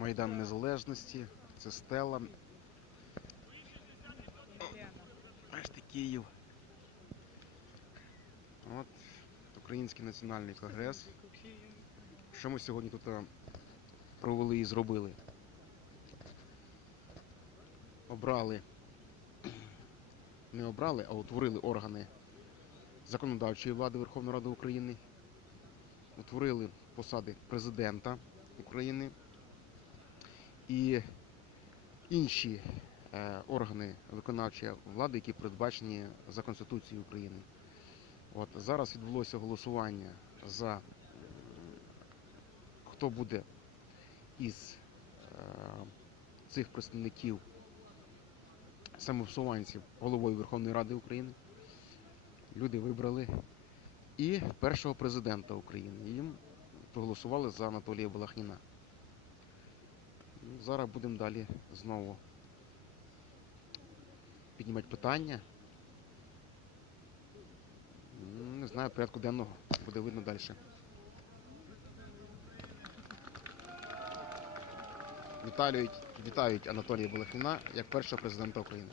Майдан Незалежності, це стела. Бачите, Київ. От Український національний конгрес. Що ми сьогодні тут е, провели і зробили? Обрали, не обрали, а утворили органи законодавчої влади Верховної Ради України, утворили посади президента України і інші е, органи виконавчої влади, які передбачені за Конституцією України. От зараз відбулося голосування за хто буде із е, цих представників самовсуванців головою Верховної Ради України. Люди вибрали і першого президента України. Їм проголосували за Анатолія Балахніна. Зараз будемо далі знову піднімати питання. Не знаю, порядку денного буде видно далі. Вітають, вітають Анатолія Балахіна як першого президента України.